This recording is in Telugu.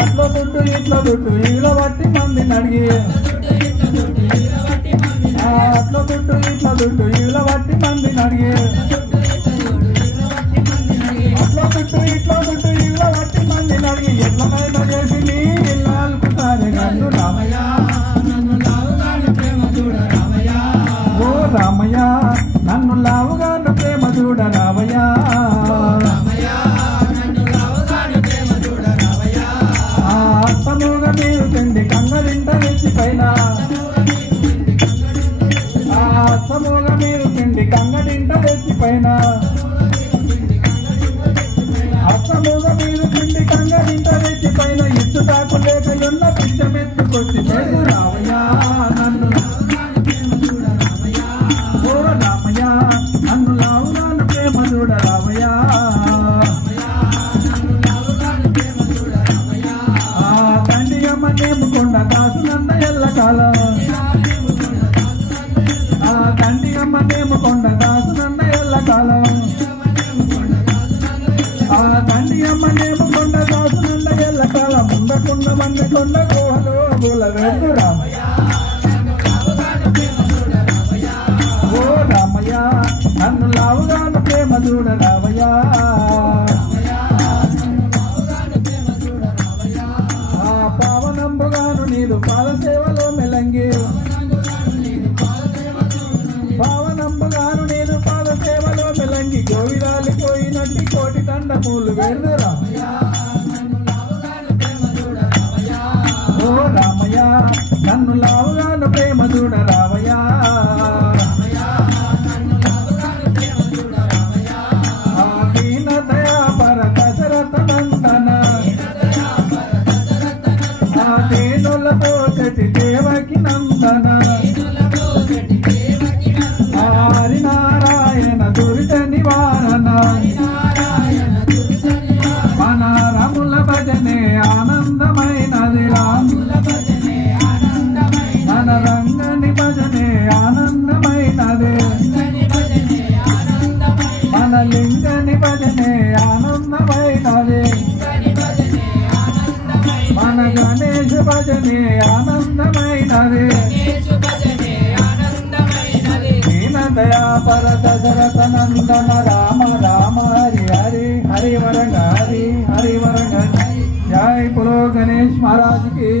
అట్లా దుడ్డు ఇట్లా దుడ్డు ఇలా బట్టి మందిని అడిగి అట్లా దుడ్డు ఇట్లా దుడ్డు ఇలా బట్టి మందిని అడిగి అట్లా దుడ్డు ఇట్లా దుడ్డు ఇలా బట్టి మందిని అడిగి ఎట్లనైనా చేసి నీ ఇల్లు అల్పుతారే గండు రామయ్య ఓ రామయ్య నన్ను లావుగాను ప్రేమ చూడ రామయ్య అత్తముగా మీరు తిండి కంగలింట తెచ్చి పైన అత్తముగా మీరు తిండి కంగలింట తెచ్చి పైన అత్తముగా మీరు తిండి కంగలింట తెచ్చి పైన ఇచ్చుటాకు లేకయున్న పిచ్చమెత్తుకొచ్చి లేదు రామయ్య నన్ను ఓ రామయ్య నన్ను లావుగాను ప్రేమ చూడ రామయ్య నేముకొండ దాసు నన్న ఎల్లకాలం తండ్రి అమ్మ నేముకొండ దాసు నన్న ఎల్లకాలం తండ్రి అమ్మ నేముకొండ దాసు నన్న ఎల్లకాలం ఉండకుండ మంది కొండ కోహలు గోల వెళ్ళు రామయ్య ఓ రామయ్య నన్ను లావుగాను ప్రేమ చూడ రామయ్య పావనంబుగాను నీరు పాదసేవలో మెలంగి పావనంబుగాను నీరు పాదసేవలో మెలంగి గోవిరాలి పోయినట్టి కోటి దండములు వేడు రామయ్య ఓ రామయ్య నన్ను లావుగాను ప్రేమ చూడ రామయ్య దీన దయా పర దశరథ నందన తేనులతో కటి దేవకి నందన హరినారాయణ దురిత నివారణ మన రాముల భజనే ఆనందమైనది మన రంగని భజనే ఆనందమైనది మన లింగని భజనే ఆనందమైనది మన గణేశ భజనే ఆనందమైనది దీనదయా పర దశరథ నందన రామ రామ హరి హరి హరివరంగ హరి హరివరంగ జై పులో గణేష్ महाराज की।